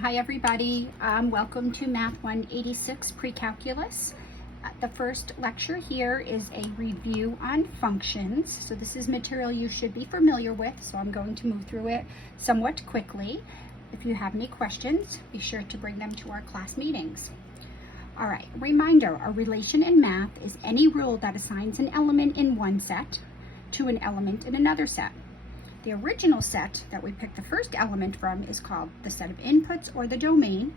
Hi everybody, welcome to Math 186 Pre-Calculus. The first lecture here is a review on functions. So this is material you should be familiar with, so I'm going to move through it somewhat quickly. If you have any questions, be sure to bring them to our class meetings. All right, reminder, a relation in math is any rule that assigns an element in one set to an element in another set. The original set that we picked the first element from is called the set of inputs or the domain,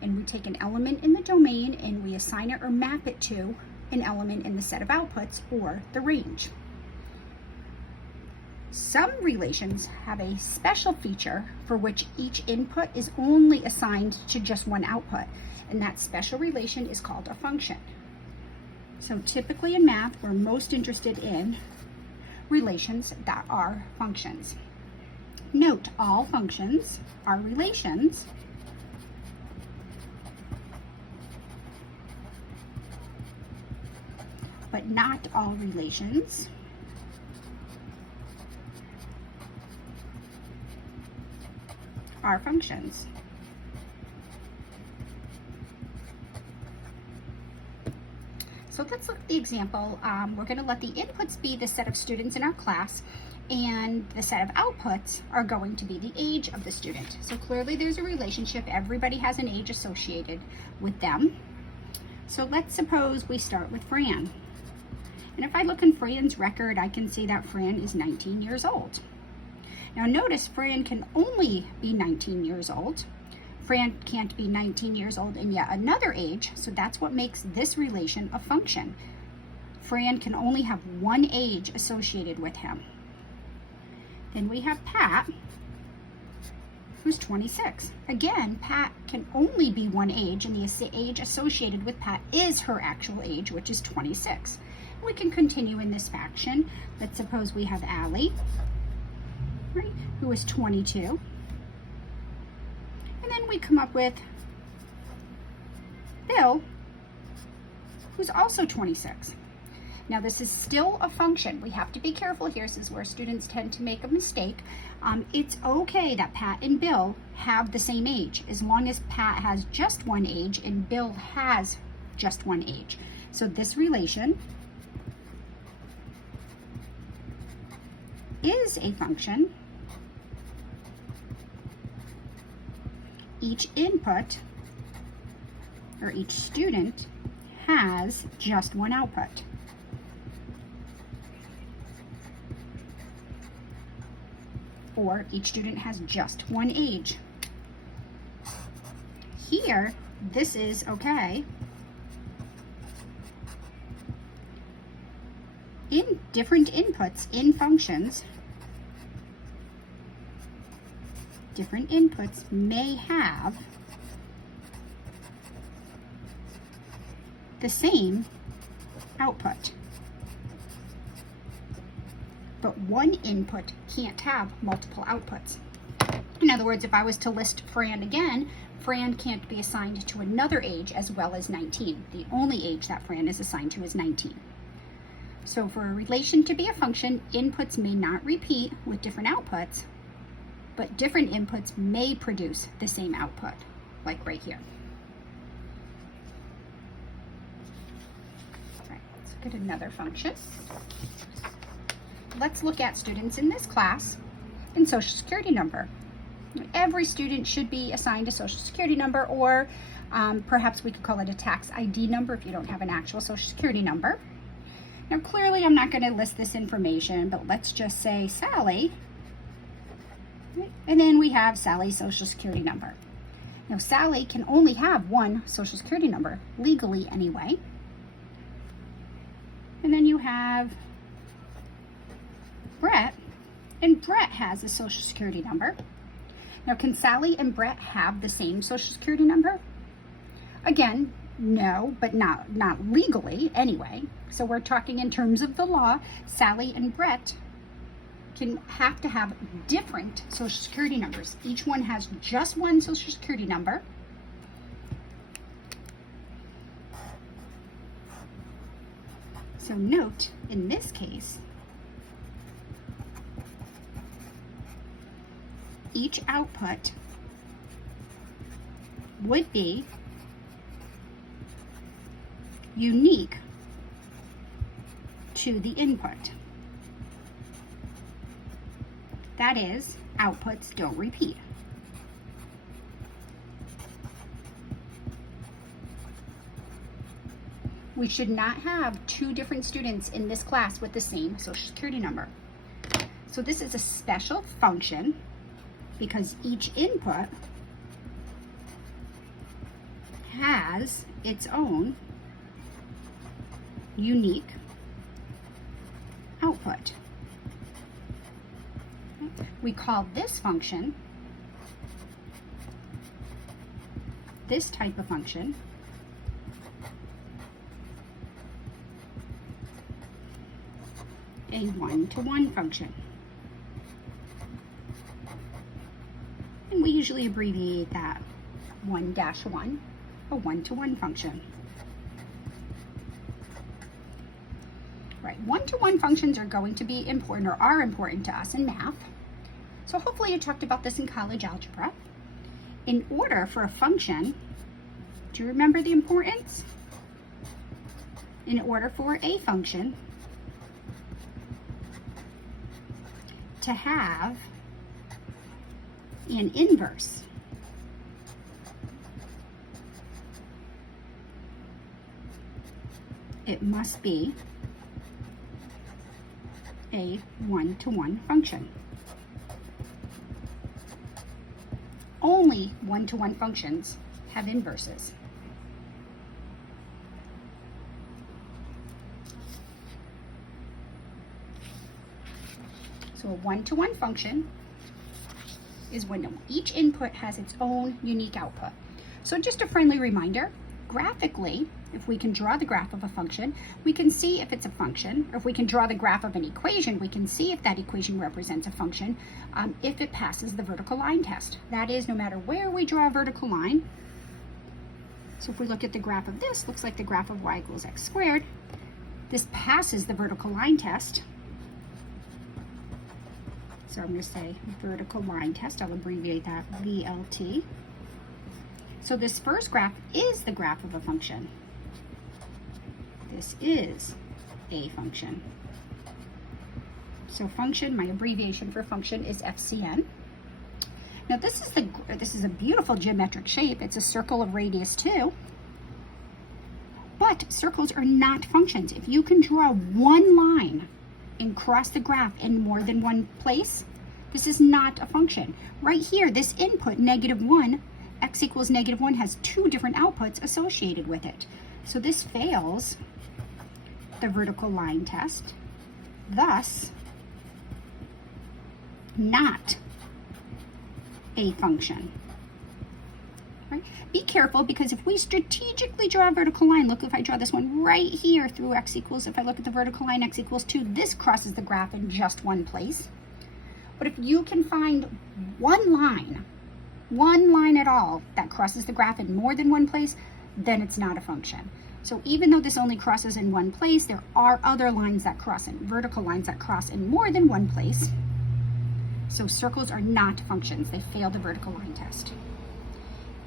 and we take an element in the domain and we assign it or map it to an element in the set of outputs or the range. Some relations have a special feature for which each input is only assigned to just one output, and that special relation is called a function. So typically in math, we're most interested in relations that are functions. Note, all functions are relations, but not all relations are functions. So let's look at the example. We're going to let the inputs be the set of students in our class, and the set of outputs are going to be the age of the student. So clearly there's a relationship. Everybody has an age associated with them. So let's suppose we start with Fran. And if I look in Fran's record, I can see that Fran is 19 years old. Now notice Fran can only be 19 years old. Fran can't be 19 years old in yet another age, so that's what makes this relation a function. Fran can only have one age associated with him. Then we have Pat, who's 26. Again, Pat can only be one age, and the age associated with Pat is her actual age, which is 26. We can continue in this fashion. Let's suppose we have Allie, right, who is 22. And then we come up with Bill, who's also 26. Now this is still a function. We have to be careful here. This is where students tend to make a mistake. It's okay that Pat and Bill have the same age, as long as Pat has just one age and Bill has just one age. So this relation is a function. Each input, or each student, has just one output. Or each student has just one age. Here, this is okay. In different inputs in functions, different inputs may have the same output, but one input can't have multiple outputs. In other words, if I was to list Fran again, Fran can't be assigned to another age as well as 19. The only age that Fran is assigned to is 19. So for a relation to be a function, inputs may not repeat with different outputs, but different inputs may produce the same output, like right here. All right, let's look at another function. Let's look at students in this class and Social Security number. Every student should be assigned a Social Security number, or perhaps we could call it a tax ID number if you don't have an actual Social Security number. Now clearly I'm not going to list this information, but let's just say Sally. And then we have Sally's Social Security number. Now Sally can only have one Social Security number, legally anyway. And then you have Brett, and Brett has a Social Security number. Now can Sally and Brett have the same Social Security number? Again, no, but not legally anyway. So we're talking in terms of the law. Sally and Brett have to have different Social Security numbers. Each one has just one Social Security number. So note, in this case, each output would be unique to the input. That is, outputs don't repeat. We should not have two different students in this class with the same social security number. So this is a special function because each input has its own unique output. We call this function, this type of function, a one-to-one function. And we usually abbreviate that 1-1, a one-to-one function. Right, one-to-one functions are going to be important or are important to us in math. So hopefully you talked about this in college algebra. In order for a function, do you remember the importance? In order for a function to have an inverse, it must be a one-to-one function. Only one-to-one functions have inverses. So a one-to-one function is when each input has its own unique output. So just a friendly reminder, graphically, if we can draw the graph of a function, we can see if it's a function, or if we can draw the graph of an equation, we can see if that equation represents a function, if it passes the vertical line test. That is, no matter where we draw a vertical line. So if we look at the graph of this, looks like the graph of y equals x squared. This passes the vertical line test. So I'm going to say vertical line test. I'll abbreviate that VLT. So this first graph is the graph of a function. This is a function. So function, my abbreviation for function is FCN. Now this is a beautiful geometric shape. It's a circle of radius 2. But circles are not functions. If you can draw one line and cross the graph in more than one place, this is not a function. Right here, this input, -1, x equals -1, has two different outputs associated with it. So this fails the vertical line test, thus not a function. Right? Be careful, because if we strategically draw a vertical line, look, if I draw this one right here through x equals, if I look at the vertical line x equals 2, this crosses the graph in just one place. But if you can find one line at all that crosses the graph in more than one place, then it's not a function. So even though this only crosses in one place, there are other lines that cross in, vertical lines that cross in more than one place. So circles are not functions. They fail the vertical line test.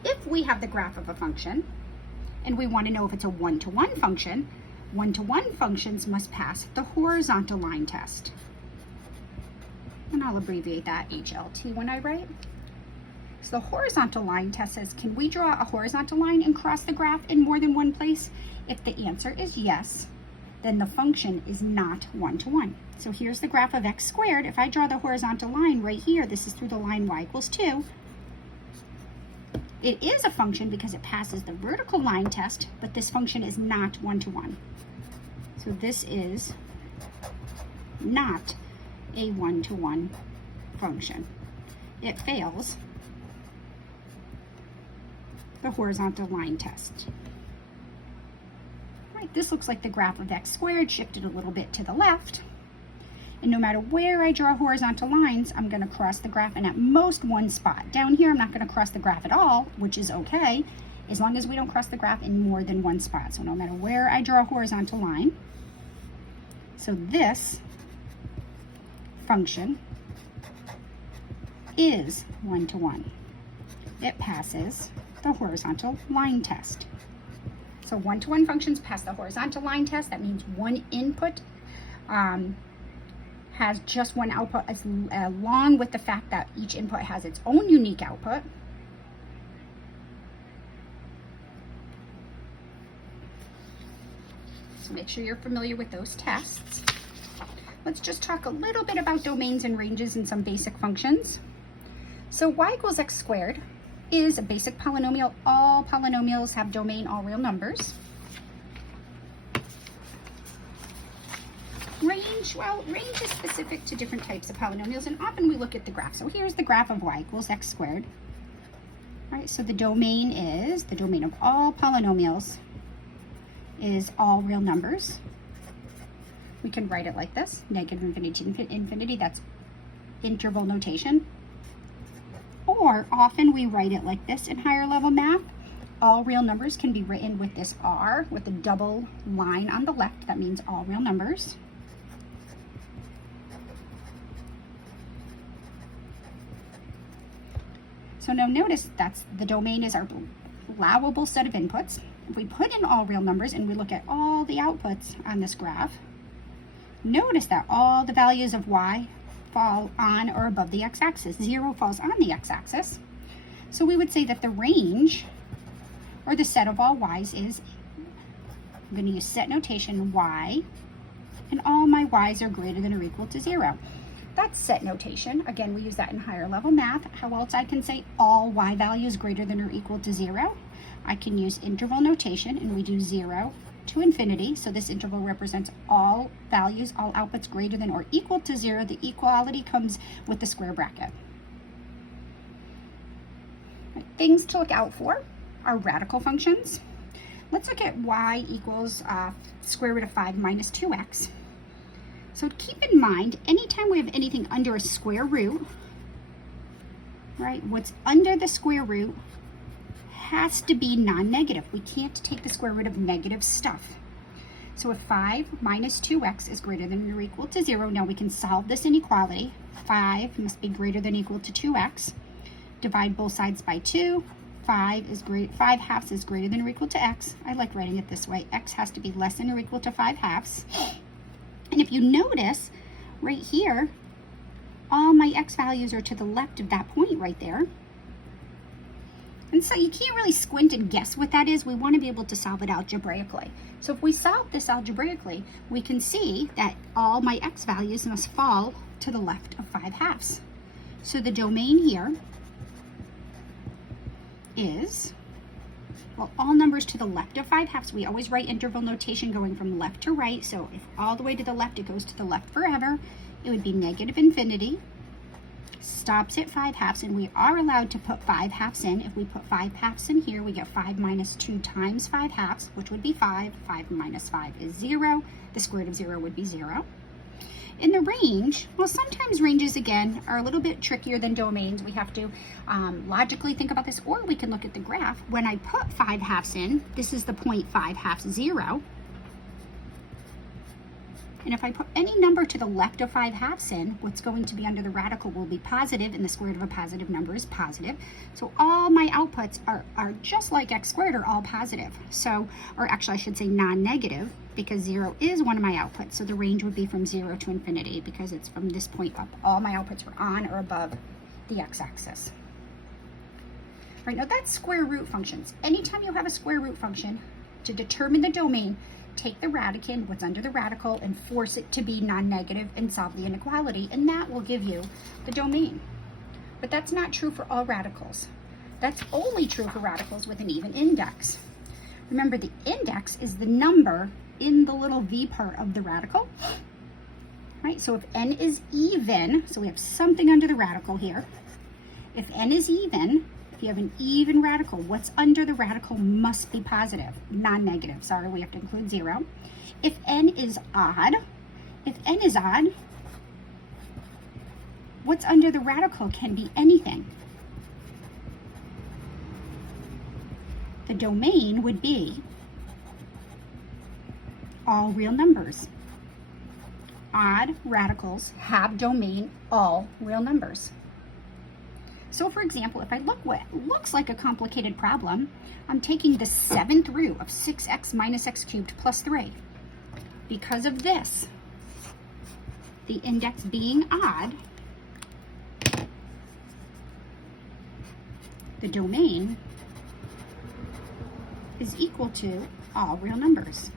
If we have the graph of a function and we want to know if it's a one-to-one function, one-to-one functions must pass the horizontal line test. And I'll abbreviate that HLT when I write. So the horizontal line test says, can we draw a horizontal line and cross the graph in more than one place? If the answer is yes, then the function is not one-to-one. So here's the graph of x squared. If I draw the horizontal line right here, this is through the line y equals 2. It is a function because it passes the vertical line test, but this function is not one-to-one. So this is not a one-to-one function. It fails the horizontal line test. Right, this looks like the graph of x squared shifted a little bit to the left. And no matter where I draw horizontal lines, I'm going to cross the graph in at most one spot. Down here, I'm not going to cross the graph at all, which is okay, as long as we don't cross the graph in more than one spot. So no matter where I draw a horizontal line, so this function is one-to-one. It passes the horizontal line test. So one-to-one functions pass the horizontal line test. That means one input has just one output, along with the fact that each input has its own unique output. So make sure you're familiar with those tests. Let's just talk a little bit about domains and ranges and some basic functions. So y equals x squared is a basic polynomial. All polynomials have domain, all real numbers. Range, well, range is specific to different types of polynomials, and often we look at the graph. So here's the graph of y equals x squared. All right, so the domain of all polynomials is all real numbers. We can write it like this, negative infinity to infinity, that's interval notation. Or often we write it like this in higher level math. All real numbers can be written with this R, with a double line on the left. That means all real numbers. So now notice that's the domain is our allowable set of inputs. If we put in all real numbers and we look at all the outputs on this graph, notice that all the values of y fall on or above the x-axis. 0 falls on the x-axis. So we would say that the range, or the set of all y's, is, I'm going to use set notation, y, and all my y's are greater than or equal to 0. That's set notation. Again, we use that in higher level math. How else I can say all y values greater than or equal to 0? I can use interval notation, and we do 0 to infinity. So this interval represents all values, all outputs greater than or equal to 0. The equality comes with the square bracket. Right, things to look out for are radical functions. Let's look at y equals square root of 5 minus 2x. So keep in mind, anytime we have anything under a square root, right, what's under the square root has to be non-negative. We can't take the square root of negative stuff. So if 5 minus 2x is greater than or equal to 0, now we can solve this inequality. 5 must be greater than or equal to 2x. Divide both sides by 2. 5 halves is greater than or equal to x. I like writing it this way. X has to be less than or equal to 5 halves. And if you notice, right here, all my x values are to the left of that point right there. And so you can't really squint and guess what that is. We want to be able to solve it algebraically. So if we solve this algebraically, we can see that all my x values must fall to the left of 5 halves. So the domain here is, well, all numbers to the left of 5 halves. We always write interval notation going from left to right. So if all the way to the left, it goes to the left forever. It would be negative infinity, stops at 5 halves, and we are allowed to put 5 halves in. If we put 5 halves in here, we get 5 minus 2 times 5 halves, which would be 5. 5 minus 5 is 0. The square root of 0 would be 0. In the range, well, sometimes ranges, again, are a little bit trickier than domains. We have to logically think about this, or we can look at the graph. When I put 5 halves in, this is the point 5 halves 0. And if I put any number to the left of 5 halves in, what's going to be under the radical will be positive, and the square root of a positive number is positive. So all my outputs are just like x squared, are all positive. So, or actually I should say non-negative, because 0 is one of my outputs. So the range would be from 0 to infinity, because it's from this point up. All my outputs are on or above the x-axis. Right, now that's square root functions. Anytime you have a square root function, to determine the domain, take the radicand, what's under the radical, and force it to be non-negative and solve the inequality, and that will give you the domain. But that's not true for all radicals. That's only true for radicals with an even index. Remember, the index is the number in the little v part of the radical, right? So if n is even, so we have something under the radical here. If n is even, if you have an even radical, what's under the radical must be positive, non-negative. Sorry, we have to include 0. If n is odd, what's under the radical can be anything. The domain would be all real numbers. Odd radicals have domain all real numbers. So for example, if I look what looks like a complicated problem, I'm taking the 7th root of 6x minus x cubed plus 3. Because of this, the index being odd, the domain is equal to all real numbers.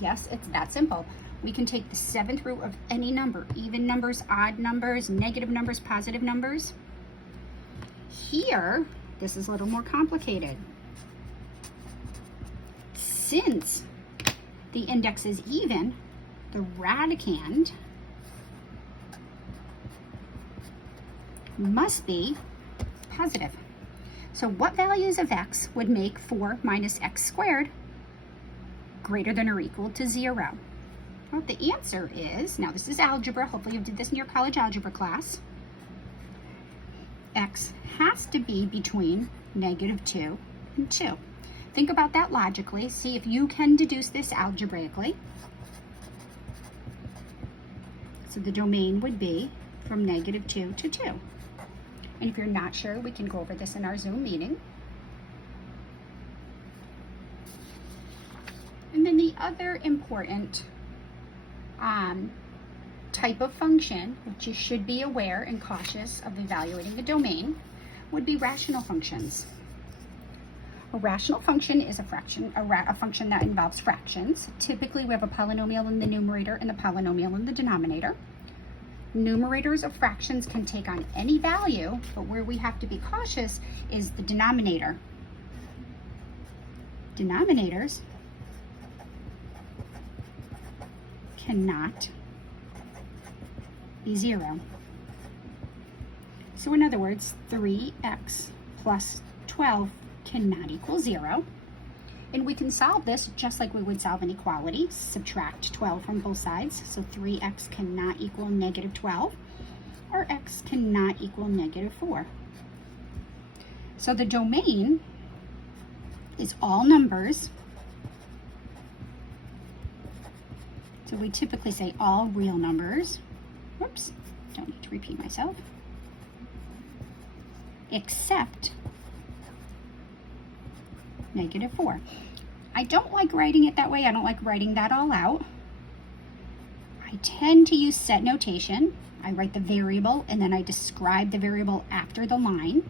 Yes, it's that simple. We can take the 7th root of any number, even numbers, odd numbers, negative numbers, positive numbers. Here, this is a little more complicated. Since the index is even, the radicand must be positive. So what values of x would make 4 minus x squared greater than or equal to 0? Well, the answer is, now this is algebra, hopefully you did this in your college algebra class, x has to be between -2 and 2. Think about that logically. See if you can deduce this algebraically. So the domain would be from -2 to 2. And if you're not sure, we can go over this in our Zoom meeting. And then the other important type of function, which you should be aware and cautious of evaluating the domain, would be rational functions. A rational function is a function that involves fractions. Typically, we have a polynomial in the numerator and a polynomial in the denominator. Numerators of fractions can take on any value, but where we have to be cautious is the denominator. Denominators cannot be 0. So in other words, 3x plus 12 cannot equal 0. And we can solve this just like we would solve an equality. Subtract 12 from both sides. So 3x cannot equal -12, or x cannot equal -4. So the domain is all numbers. So we typically say all real numbers. Whoops, don't need to repeat myself. Except -4. I don't like writing it that way. I don't like writing that all out. I tend to use set notation. I write the variable and then I describe the variable after the line.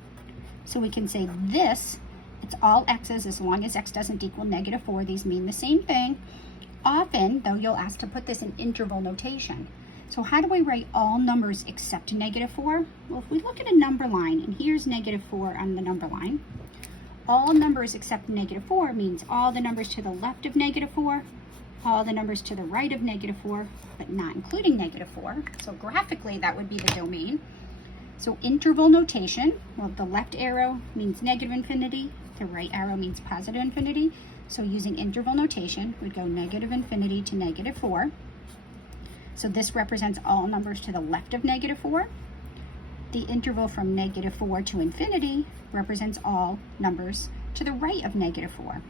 So we can say this, it's all x's as long as x doesn't equal -4. These mean the same thing. Often, though, you'll ask to put this in interval notation. So how do we write all numbers except -4? Well, if we look at a number line, and here's -4 on the number line, all numbers except -4 means all the numbers to the left of -4, all the numbers to the right of -4, but not including -4. So graphically, that would be the domain. So interval notation, well, the left arrow means -infinity, the right arrow means positive infinity. So using interval notation, we'd go -infinity to -4. So this represents all numbers to the left of -4. The interval from -4 to infinity represents all numbers to the right of -4.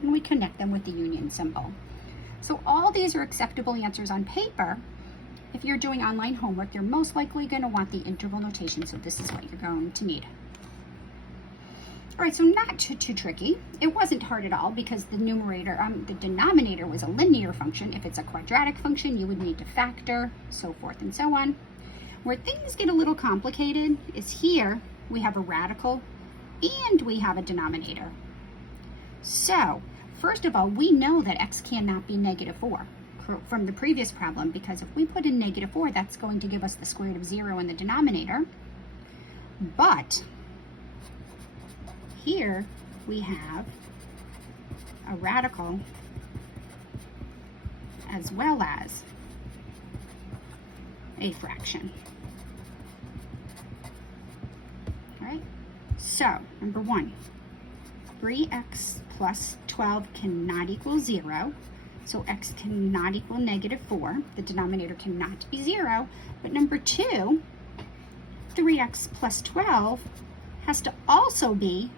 And we connect them with the union symbol. So all these are acceptable answers on paper. If you're doing online homework, you're most likely going to want the interval notation, so this is what you're going to need. All right, so not too tricky. It wasn't hard at all because the the denominator was a linear function. If it's a quadratic function, you would need to factor, so forth and so on. Where things get a little complicated is here we have a radical and we have a denominator. So, first of all, we know that x cannot be -4 from the previous problem, because if we put in -4, that's going to give us the square root of 0 in the denominator. But here we have a radical as well as a fraction. All right, so number 1, 3x plus 12 cannot equal 0. So x cannot equal -4. The denominator cannot be 0. But number 2, 3x plus 12 has to also be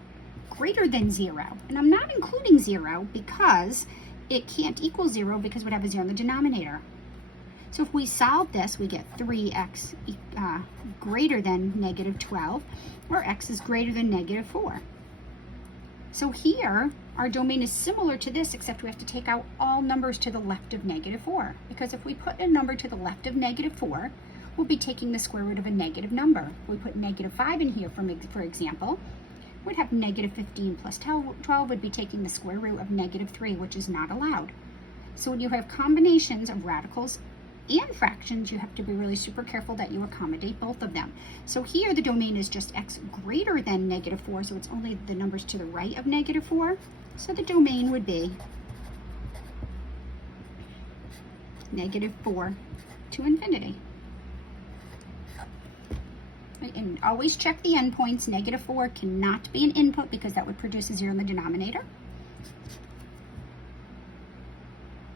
greater than 0. And I'm not including 0 because it can't equal 0 because we'd have a 0 in the denominator. So if we solve this, we get 3x greater than negative 12, or x is greater than negative 4. So here, our domain is similar to this, except we have to take out all numbers to the left of negative 4. Because if we put a number to the left of negative 4, we'll be taking the square root of a negative number. If we put negative 5 in here, for example, we'd have negative 15 plus 12 would be taking the square root of negative 3, which is not allowed. So when you have combinations of radicals and fractions, you have to be really super careful that you accommodate both of them. So here the domain is just x greater than negative 4, so it's only the numbers to the right of negative 4. So the domain would be negative 4 to infinity. And always check the endpoints. Negative 4 cannot be an input because that would produce a 0 in the denominator.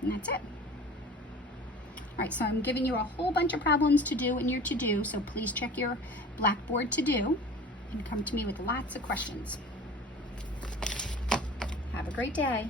And that's it. All right, so I'm giving you a whole bunch of problems to do in your to-do, so please check your Blackboard to-do and come to me with lots of questions. Have a great day.